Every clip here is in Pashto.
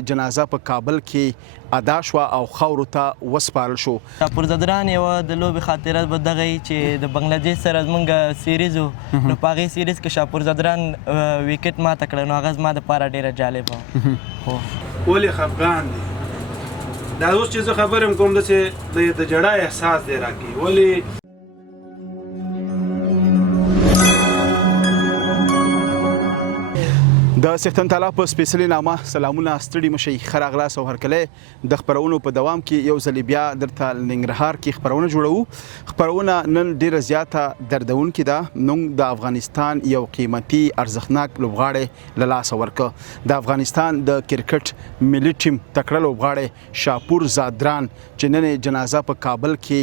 نن جنازه په کابل کې ادا شوه او خاورو ته وسپارل شو. شاپورزدران یوه د لوبې خاطره به دغه وي چې د بنګلادیش سره زمونږ سیریز و نو په هغې سیریز کې شاپورزدران ویکټ ماته کړه نو هغه زما دپاره ډېره جالب وه. ولې خفګان دی دا اوس چې زه خبر یم کوم داسې د جړا احساس دی راکوي ولې د څښتن تعالی په سپېڅلې نامه سلامونه ستړي مشئ ښه راغلاست او هرکلی د خپرونو په دوام کې یو ځلې بیا درته ننګرهار کې خپرونه جوړوو. خپرونه نن ډېره زیاته دردونکې ده. موږ د افغانستان یو قیمتي ارزښتناک لوبغاړی له لاسه ورکړ. د افغانستان د کرکټ ملي ټیم تکړه لوبغاړی شاپور زادران چې نن جنازه په کابل کې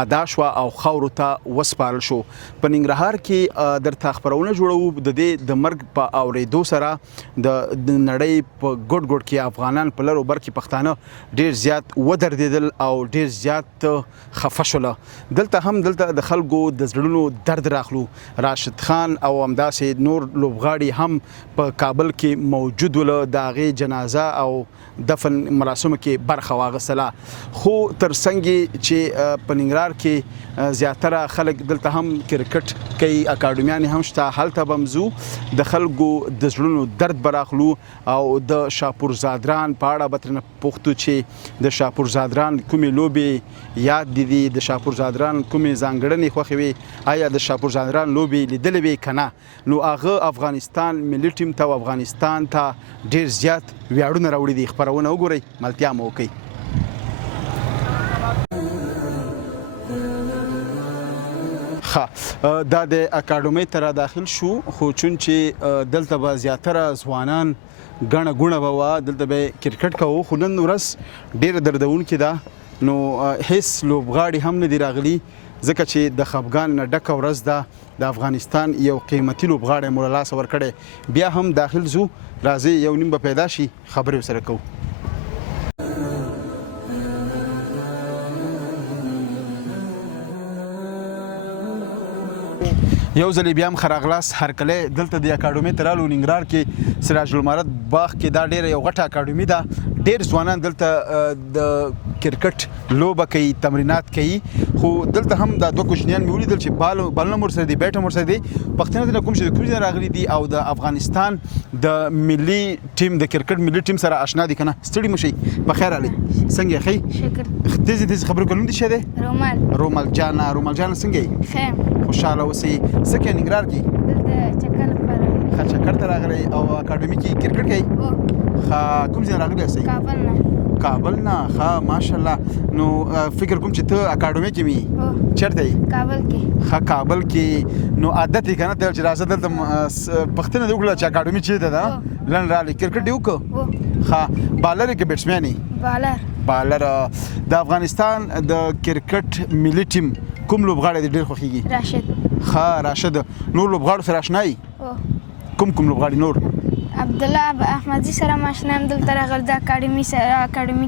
ادا شوه او خاورو ته وسپارل شو. په ننګرهار کې درته خپرونه جوړوو د دې د مرګ په اورېدو سره د نړۍ په ګوټ ګوټ کې افغانان په لر او بر کې پښتانه ډېر زیات ودردېدل او ډېر زیات خفه شوله. دلته د خلکو د زړونو درد راخلو. راشد خان او همداسې نور لوبغاړي هم په کابل کې موجود ول. د هغې جنازه او دفن مراسمو کې برخه واخیستله. خو تر څنګ چې په ننګرهار کې زیاتره خلک دلته هم کرکټ کوي اکاډمیانې هم شته هلته به هم ځو د خلکو د زړونو درد به راخلو او د شاپور زادران په اړه به ترېنه پوښتو چې د شاپور زادران کومې لوبې یاد دي د شاپور زادران کومې ځانګړنې خوښې وي آیا د شاپور زادران لوبې لیدلې وې که نه نو هغه افغانستان ملي ټیم ته او افغانستان ته ډېر زیات ویاړونه راوړي دي. خپرونه وګورئ ملتیا مو وکړئ. دا د اکاډمۍ ته را داخل شو خو چون چې دلته به زیاتره ځوانان ګڼه ګوڼه به وه دلته به کرکټ کوو خو نن ورځ ډېره دردونکې ده نو هیڅ لوبغاړي هم نه دي راغلي ځکه چې د خفګان نه ډکه ورځ ده. د افغانستان یو قیمتي لوبغاړی مو له لاسه ورکړی بیا هم داخل ځو راځئ یو نیم به پیدا شي خبرې ورسره کوو. یو ځلې بیا هم ښه راغلاست هرکلی دلته د اکاډمۍ ته رالو ننګرهار کې سراج المعرض باغ کې دا ډېره یو غټه اکاډمي ده. ډېر ځوانان دلته د کرکټ لوبه کوي تمرینات کوي خو دلته هم دا دوه کوچنیان مې ولیدل چې بالونه هم ورسره دي بیټ هم ورسره دي. پښتانه دلته کوم چې د کوم ځای راغلي دي او د افغانستان د ملي ټیم د کرکټ ملي ټیم سره اشنا دي که نه. ستړي مه شئ په خیر علي څنګه یې ښه شکر تیزې خبرې کول نوم دې څه دی؟ رومال جانه څنګه یې؟ ښه خوشحاله اوسئ. څه کوې ننګرهار کې؟ دلته چکر لپاره ښه چکر ته راغلی او اکاډمي کې کرکټ کوئ؟ ښه کوم ځای راغلی یاستئ؟ کابل نه ښه ماشاءالله. نو فکر کوم چې ته اکاډمۍ کې مې چېرته یې؟ کابل کې. ښه کابل کې نو عادت یې که نه ته چې راځه دلته پوښتنه دې وکړه چې اکاډمي چېرته ده لنډ راغلی کرکټ دې وکړو؟ ښه بالر یې که بیټسمین یې؟ بالر. د افغانستان د کرکټ ملي ټیم کوم لوبغاړی دې ډېر خوښېږي؟ راشد. ښه راشد. نور لوبغاړو سره اشنا یې؟ کوم لوبغاړي نور؟ عبدالله احمدي سره هم اشنا یم دلته راغلی د اکاډمي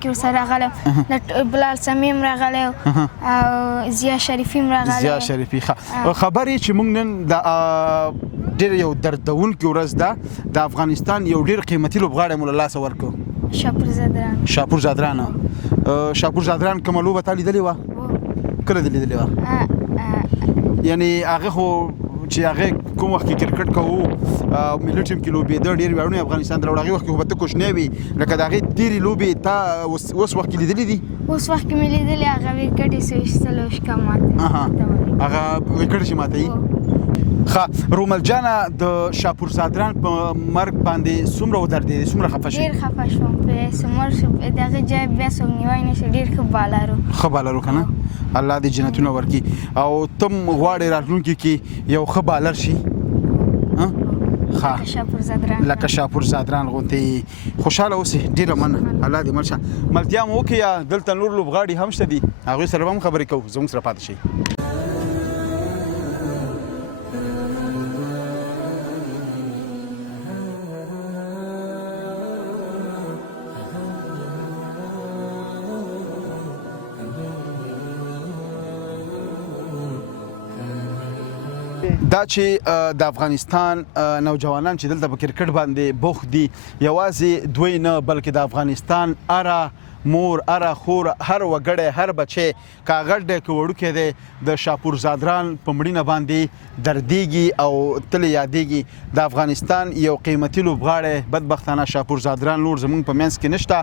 کې ورسره راغلی د بلال سمي هم راغلی او ضیا شریفي هم راغلی. ضیا شریفي ښه خبر یې چې موږ نن د ډېر یو دردونکې ورځ ده د افغانستان یو ډېر قیمتي لوبغاړی مو له لاسه ورکړو. شاپور زادران. شاپور زادران کومه لوبه تا لیدلې وه؟ کله دې لیدلې وه؟ یعنې هغه خو چې هغه کوم وخت کې کرکټ کوو ملي ټیم کې لوبېده ډېر ویاړونه افغانستان ته راوړل هغې وخت کې خو به ته کوچنی وې لکه د هغې ډېرې لوبې تا اوس وخت کې لیدلې دي؟ اوس وخت کې مې لیدلې هغه ویکټ یې ویشتل او شکه ماتوي هغه ویکټ چې ماتوي. ښه رومل جانه د شاپور زادران په مرګ باندې څومره ودردېدې څومره خفه شوې؟ ډېر خفه شوم په مړ د هغې ځای بیا څوک نیوی نه شو ډېر ښه بالر و. ښه بالر و که نه الله دې جنتونه ورکړي او ته هم غواړې راتلونکي کې یو ښه بالر شي لکه شاپور زادران غوندې خوشحاله اوسې ډېره مننه الله دې مل شه. ملتیا مو وکړئ یا دلته نور لوبغاړي هم شته دي هغوی سره به هم خبرې کوو زموږ سره پاتې شئ. دا چې د افغانستان نوجوانان چې دلته په کرکټ باندې بوخت دي یوازې دوی نه بلکې د افغانستان مور خور هر وګړی هر بچی کاغړ دی که وړوکی دی د شاپور زادران په مړینه باندې دردیږي او تل یادیږي د افغانستان یو قیمتي لوبغاړی بدبختانه شاپور زادران نور زموږ په منځ کې نشته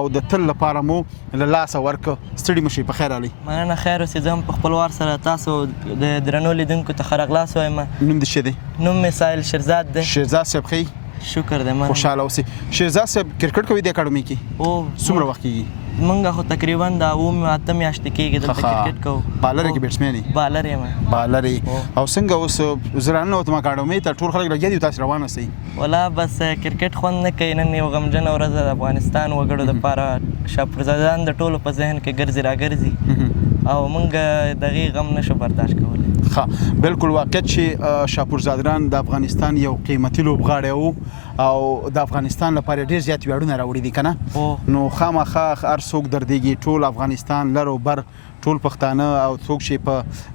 او د تل لپاره مو له لاسه ورکه ستړي مشئ په خیر علي مننه خیر اوسې زه هم په خپل وار سره تاسو د درنو لیدونکو ته ښه راغلاست وایم. نوم دې څه دی؟ نوم مې سایل شیرزاد دی. شیرزاد صاحب ښه شکر دی مننه. خوشحاله اوسئ. شیرزاد صاحب کرکټ کوي د اکاډمي کې؟ څومره وخت کېږي؟ مونږ خو تقریبا د 8 میاشتې کېږي دلته کرکټ کوو. بالر کې بیټسمین یې؟ بالر یم. بالر یې. او څنګه اوس زه راننه وتم اکاډمۍ ته ټول خلک لګیا دي تاسو روان اوسئ؟ ولا بس کرکټ خوند نه کوي. نن یو غمجنه ورځ ده د افغانستان وګړو دپاره. شاپور زادران د ټولو په ذهن کې ګرځي راګرځي او مونږ د هغې غم نشو برداشت کولی. ښه بالکل واقعیت چې شاپور زادران د افغانستان یو قیمتي لوبغاړی و او د افغانستان لپاره ډېر زیات ویاړونه راوړي دي که نه؟ نو خامخا هر څوک دردیږي ټول افغانستان لر او بر ټول پښتانه او څوک چې په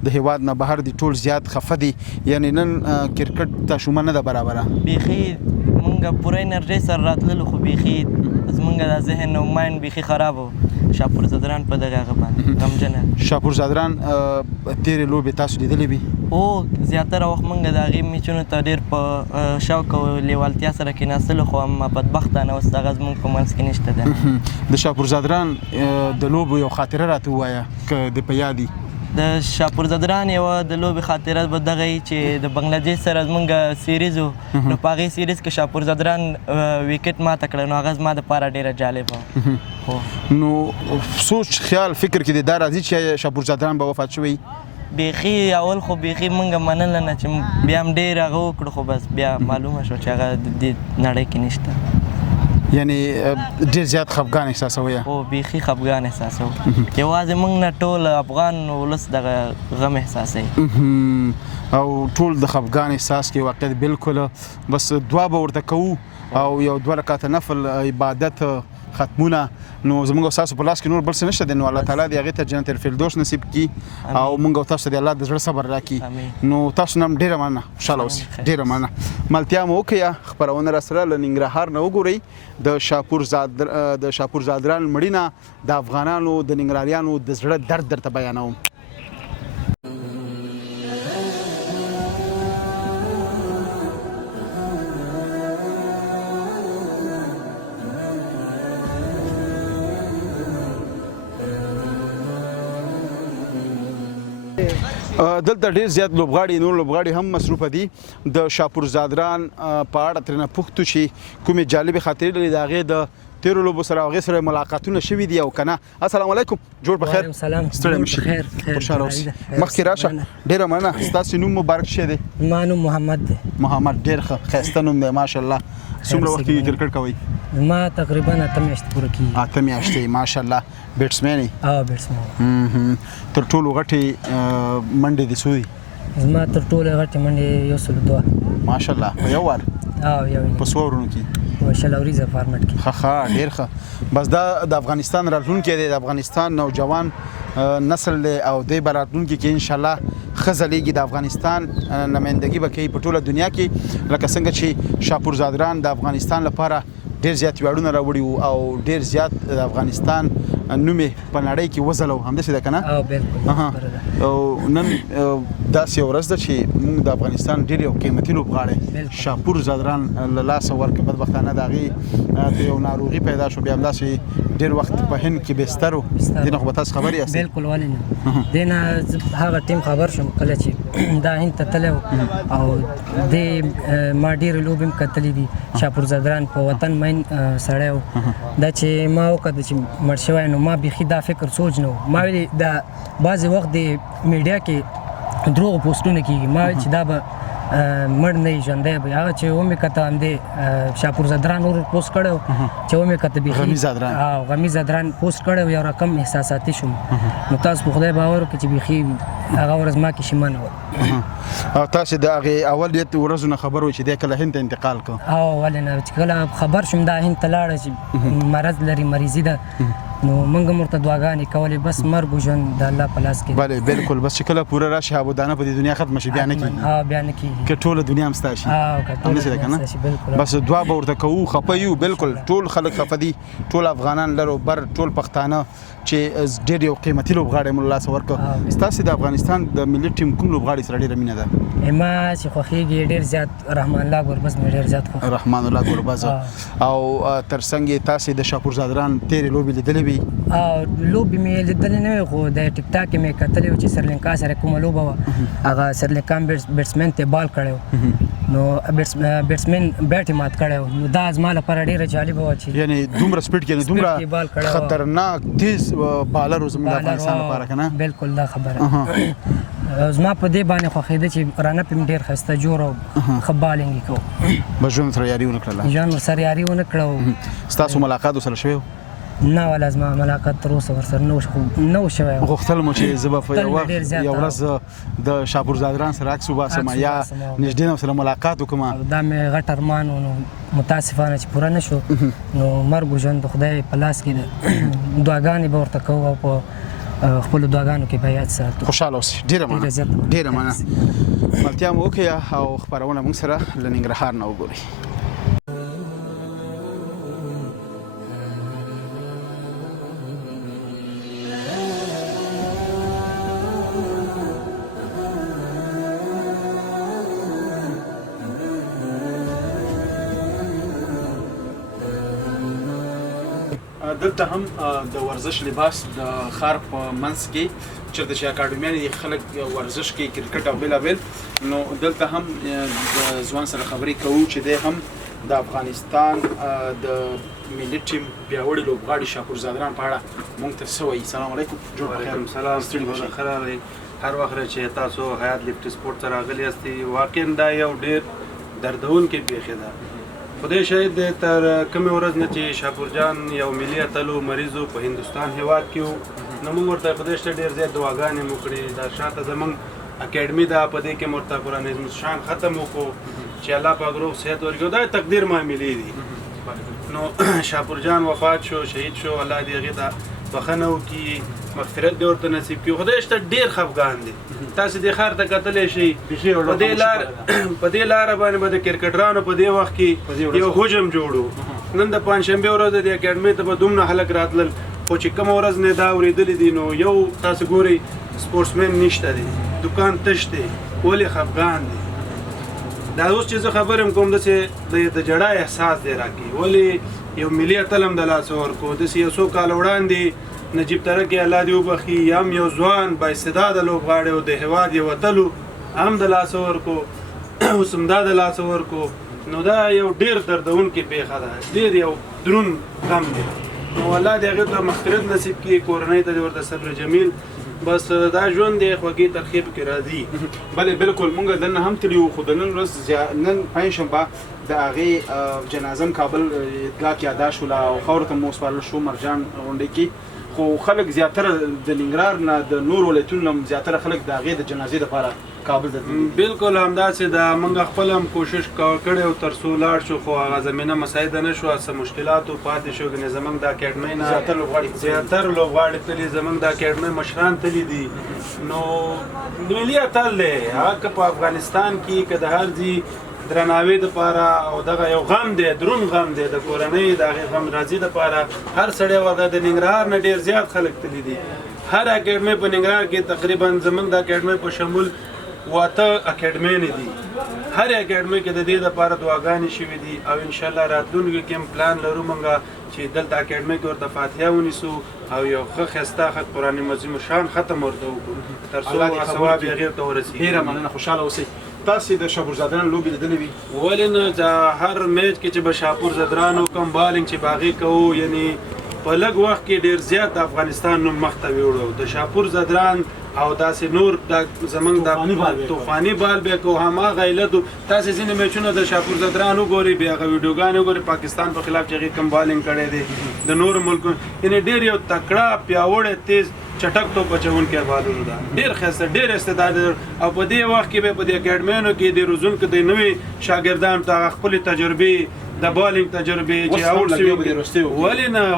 د هیواد نه بهر دي ټول زیات خفه دي. یعنی نن کرکټ ته شومه نه ده برابره. بیخي مونږ پوره انرژۍ سره راتللو خو بیخي زمونږ د ذهن او مایند بیخي خراب و. شاپور زادران په دغه هغه باندې غمجنه. شاپور زادران تېرې لوبې تاسو لیدلې وي؟ او زیاتره وخت مونږ د هغې میچونو ته ډېر په شوق او لیوالتیا سره کېناستلو خو هم بدبختانه اوس هغه زمونږ په منځ کې نشته ده. د شاپور زادران د لوبو یو خاطره راته ووایه که د په یاد وي. د شاپور زادران یوه د لوبې خاطره به دغه وي چې د بنګلادیش سره زمونږ سیریز و نو په هغې سیریز کې شاپور زادران ویکټ ماته کړه نو هغه زما دپاره ډېره جالب و. نو سوچ خیال فکر کې دې دا راځي چې شاپور زادران به وفات شوی؟ بیخي اول خو بیخي مونږ منله نه چې بیا هم ډېر هغه وکړو خو بس بیا معلومه شوه چې هغه د دې نړۍ کې نشته. یعنی ډېر زیات خفګان احساسوي؟ او بیخي خفګان احساسوو. یوازې موږ نه ټول افغان ولس دغه غم احساسوي او ټول د خفګان احساس کې واقعیت بالکل بس دعا به ورته کوو او یو 2 رکعته نفل عبادت ختمونه نو زموږ او ستاسو په لاس کې نور بل څه نشته دی. نو الله تعالی دې هغې ته جنت الفردوس نصیب کړي او موږ او تاسو ته دې الله د زړه صبر راکړي. نو تاسو نه هم ډېره مننه. خوشحاله اوسئ. ډېره مننه. ملتیا مو وکړه. خپرونه راسره له ننګرهار نه وګورئ. د شاپور زادران مړینه د افغانانو د ننګرهاریانو د زړه درد درته بیانوم. دلته ډېر زیات لوبغاړي نور لوبغاړي هم مصروفه دي. د شاپور زادران په اړه ترېنه پوښتو چې کومې جالبې خاطرې لري د هغې د تیرو لوبو سره هغې سره ملاقاتونه شوي دي او که نه. السلام علیکم. جوړ په خیر. ستړی مه شئ. خوشحاله اوسئ. مخکې راشه. ډېره مننه. ستاسو نوم مبارک شه دی؟ زما نوم محمد دی. محمد ډېر ښه ښایسته نوم دی ماشاءالله. څومره وخت کېږي کرکټ کوئ؟ زما تقریبا 8 میاشتې پوره کېږي. 8 میاشتې ماشاءالله. بیټسمین یې؟ او بیټسمین. تر ټولو غټې منډې دې څو دي؟ زما تر ټولو غټې منډې 102 ماشاءالله. په یو وار؟ او یو په څو ورونو کې؟ په شل اوریزه فارمټ کې. ښه ډېر ښه. بس دا د افغانستان راتلونکی دی. د افغانستان نوجوان نسل دی او دی به راتلونکي کې انشاءالله ښه ځلیږي. د افغانستان نمایندګي به کوي په ټوله دنیا کې لکه څنګه چې شاپور زادران د افغانستان لپاره ډېر زیات ویاړونه راوړي وو او ډېر زیات د افغانستان نوم یې په نړۍ کې وځلو. همداسې ده که نه؟ او بالکل. او نن داسې یو ورځ ده چې موږ د افغانستان ډېر یو قیمتي لوبغاړی شاپور زادران له لاسه ورکړ. بدبختانه د هغې ته یو ناروغي پیدا شو. بیا همداسې ډېر وخت په هند کې بستر و. دې نه خو به تاسو خبر یاست؟ بالکل ولې نه. دې نه هغه ټیم خبر شوم کله چې دا هند ته تللی او دې ما ډېرې لوبې هم کتلې دي. شاپور زادران په وطن مین سړی و. دا چې ما وکتل چې مړ شوی نو ما بیخي دا فکر سوچ نه و. ما ویلې دا بعضې وخت د میډیا کې دروغ پوسټونه کېږي. ما ویل چې دا به مړ نه وي ژوندی به هغه چې ومې کته همدې شاپور زادران ور پوسټ کړی و چې ومې کته بیخي غمي زادران پوسټ کړی و. یو رقم احساساتي شوم. نو تاسو په خدای باور وکړئ چې بیخي هغه ورځ ما کې شیمنه وه. او تاسو د هغې اول ورځو نه خبر و چې دی کله هند ته انتقال کړ؟ او ولې نه چې کله خبر شوم دا هند ته لاړه چې مرض لري مریضي ده نو موږ هم ورته دعاګانې کولې بس مرګ او ژوند د الله په لاس کې بله بالکل بس چې کله پوره راشي آبودانه په دې دنیا ختمه شي بیا نه کېږي بیا نه کېږي که ټوله دنیا هم ستا شي همداسې ده که نه بس دعا به ورته کوو خفه یو بالکل ټول خلک خفه دي ټول افغانان لر او بر ټول پښتانه چې ډېر یو قیمتي لوبغاړی مو له لاسه ورکړه ستاسې د افغانستان د ملي ټیم کوم لوبغاړي سره ډېره مینه ده ما چې خوښېږي ډېر زیات رحمان الله ګربز مې ډېر زیات خوښ رحمان الله ګربز او تر څنګ یې تاسې د شاپور زادران تېرې لوبې لیدلې وي لوبې مې لیدلې نه وي خو د ټیک ټاک کې مې کتلې وه چې سریلنکا سره کومه لوبه وه هغه سریلنکا بیټسمین ته بال کړی و نو بیټسمین بیټ یې مات کړی و نو دا زما لپاره ډېره جالبه وه چې یعنې دومره سپیډ کې دومره خطرناک تیز بالر و زموږ د افغانستان لپاره که نه بالکل دا خبره زما په دې باندې خوښېده چې رانپ یې ډېر ښایسته جوړ او ښه بالینګ یې کوو بس ژوند سره یاري ونه کړله ژوند ورسره یاري ونه کړه ستاسو ملاقات ورسره شوی و نه والا زما ملاقات تر اوسه ورسره نه و شوی غوښتل مو چې زه به په یو ورځ د شاپور زادران سره عکس وباسم یا نږدې نه ورسره ملاقات وکړم دا مې غټ ارمان و نو متاسفانه چې پوره نه شو نو مرګ او ژوند د خدای په لاس کې ده دعاګانې به ورته کوو او په خپلو دعاګانو کې به یاد ساتو خوشحاله اوسئ ډېره مننه ملتیا مو وکړه او خپرونه موږ سره له ننګرهار نه وګورئ دلته هم د ورزش لباس د ښار په منځ کې چېرته چې اکاډمیان یې خلک ورزش کوي کرکټ او بېلابېل نو دلته هم د ځوان سره خبرې کوو چې دی هم د افغانستان د ملي ټیم پیاوړي لوبغاړي شاپور زادران په اړه موږ ته څه وایي سلام علیکم وعلیکم سلام ښه راغئ هر وخت چې تاسو حیات لیفټ سپورټ ته راغلي یاستئ واقعا دا یو ډېر دردونکې پېښې ده خدای شاید تر کومې ورځ نه چې شاپور جان یو ملي اتلو مریضو په هندوستان هېواد کې وو نو موږ ورته خدای شته ډېر زیات دعاګانې مو کړې دا شاته زموږ اکیډمي ده په دې کې مو ورته قرآن عظیم الشان ختم وکړو چې الله پاک روغ صحت ورکړي دا تقدیر معاملې دي نو شاپور جان وفات شو شهید شو الله دې هغې ته بخښنه وکړي مغفرت دې ورته نصیب کړي خدای شته ډېر خفګان دي تاسې دې ښار ته کتلی شئ په دې لاره باندې به د کرکټرانو په دې وخت کې یو حجم جوړ و نن د پنجشنبې ورځ د اکاډمۍ ته به دومره خلک راتلل خو چې کومه ورځ نه دا اورېدلي دي نو یو تاسو ګورئ سپورټسمین نشته دی دکان تش دی ولې خفګان دی دا اوس چې زه خبرې کوم داسې د جړا احساس دی راکوي ولې یو ملي اتل هم د لاسه ورکړو داسې یو څو کاله وړاندې نجیب ترکی الله دې وبخي هم یو ځوان بااستعداده لوبغاړی و د هېواد یو اتلو هم د لاسه ورکړو اوس هم دا د لاسه ورکړو نو دا یو ډېر دردونکې پېښه ده ډېر یو دروند غم دی نو الله دې هغې ته مغفرت نصیب کړي کورنۍ ته دې ورته صبر جمیل بس دا ژوند دی خوږې ترخې پکې راځي بله بالکل مونږ دننه هم تللي وو خو د نن ورځ نن پنجشنبه د هغې جنازه کابل عیدګاه کې ادا شوله او خاورو ته مو وسپارل شو مرجان غونډۍ کې خو خلک زیاتره د ننګرهار نه د نورو ولایتونو نه زیاتره خلک د هغې د جنازې دپاره کابل ته بالکل همداسې د موږ خپل هم کوشش کړی و تر څو لاړ شو خو هغه زمینه مساعده نه شوه څه مشکلاتو پاتې شو ګنې زموږ د اکاډمۍ نه زیاتر لوبغاړي تللي زموږ د اکاډمۍ مشران تللي دي نو ملي اتل دی هغه که په افغانستان کې که د هر ځای درناوي دپاره او دغه یو غم دی دروند غم دی د کورنۍ د هغې غم راځي دپاره هر سړی ورته د ننګرهار نه ډېر زیات خلک تللي دي هر اکاډمۍ په ننګرهار کې تقریبا زموږ د اکاډمۍ په شمول 8 اکاډمۍ دي هر اکاډمۍ کې د دې دپاره دعاګانې شوي دي او انشاءالله راتلونکي کې هم پلان لرو موږ چې دلته اکاډمۍ کې ورته فاتحه ونیسو او یو ښه ښایسته قرآن عظیم الشان ختم ورته وکړو تر څو ثواب یې هغې ته ورسېږي ډېره مننه خوشحاله اوسئ تاسې د شاپور زادران لوبې لیدلې وي ولې نه د هر میچ کې چې به شاپور زادرانو کم بالینګ چې به هغې کوو یعنې په لږ وخت کې ډېر زیات د افغانستان نوم مخ ته ویوړو د شاپور زادران او داسې نور زموږ د طوفاني بال بیا کوو هماغه علت تاسې ځینې میچونه د شاپور زادران وګورئ بیا هغه ویډیوګانې وګورئ پاکستان په خلاف چې هغې کم بالینګ کړی دی د نورو ملکونو یعنې ډېر یو تکړه پیاوړی تیز چټک توپ اچونکی بهادر ده ډېر ښایسته ډېر استعداد او په دې وخت کې به په دې اکاډمیانو کې د روزونکو د نوي شاګردانو ته خپلې تجربې د بالینګ تجربې چې اول شوي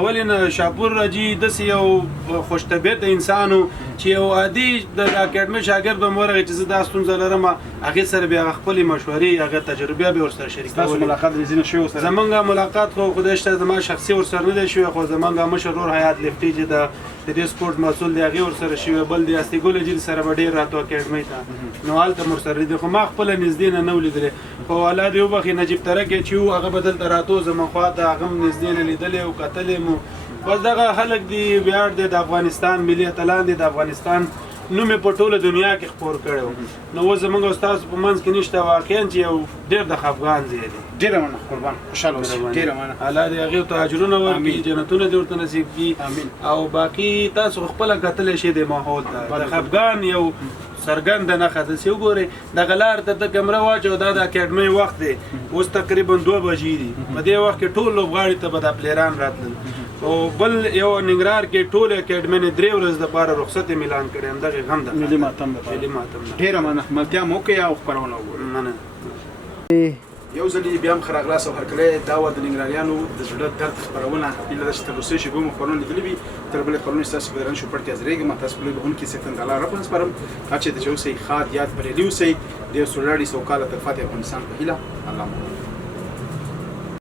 ولې نه شاپور راجي داسې یو خوش طبیعته انسان و چې یو عادي د اکاډمي شاګرد به ورغی چې زه دا ستونزه لرم هغې سره بیا هغه خپلې مشورې هغه تجربې به ورسره شریکولې ملاقات ځینې شوی ورسره زمونږ ملاقات خو خدای شته زما شخصي ورسره نه دی شوی خو زمونږ مشر ورور حیات لفټي چې د دې سپورټ مسؤل دی هغې ورسره شوی بل د استیګل جیل سره به ډېر راته اکاډمۍ ته نو هلته مو ورسره دی خو ما خپله نږدې نه و لیدلی خو الله دې وبخي نجیب ترکی چې و هغه به دلته راتو زموږ خوا ته هغه هم نږدې نه لیدلی او کتلی مو بس دغه خلک دی ویاړ دی د افغانستان ملي اتلان دی د افغانستان نوم یې په ټوله دنیا کې خپور کړی نو اوس زموږ او ستاسو په منځ کې نشته واقعا چې یو ډېر د خفګان ځای دی ډېره مننه قربان خوشحاله اوسئ ډېره مننه الله دې هغې ته اجرونه ورکړي جنتونه دې ورته نصیب کړي او باقي تاسو خپله کتلی شئ د ماحول ته د خفګان یو څرګنده نښه ده چې وګورئ دغه لار ته ته کمره واچوه دا د اکاډمۍ وخت دی اوس تقریبا 2 بجې دي په دې وخت کې ټول لوبغاړي ته به دا پلیران راتلل او بل یو ننګرهار کې ټول اکاډمۍ نه 3 ورځې دپاره رخصت یې اعلان کړی همدغې غم ده ملي ماتم ډېره مننه ملتیا مو وکړئ او خپرونه وګورئ مننه یو ځلې بیا هم ښه راغلاست او هرکلی دا وه د ننګرهاریانو د زړه درد خپرونه هیله ده چې تر اوسه شېبو مو خپرونه لیدلي وي تر بلې خپرونې ستاسو په درن شوپړ کې حاضرېږم تاسو په لوی بهونکي څښتن تعالی رب نسپارم هر چېرته چې اوسئ ښاد یاد بریالي اوسئ ډېر سوړاړي سوکاله تلفاتې افغانستان په هیله الله مو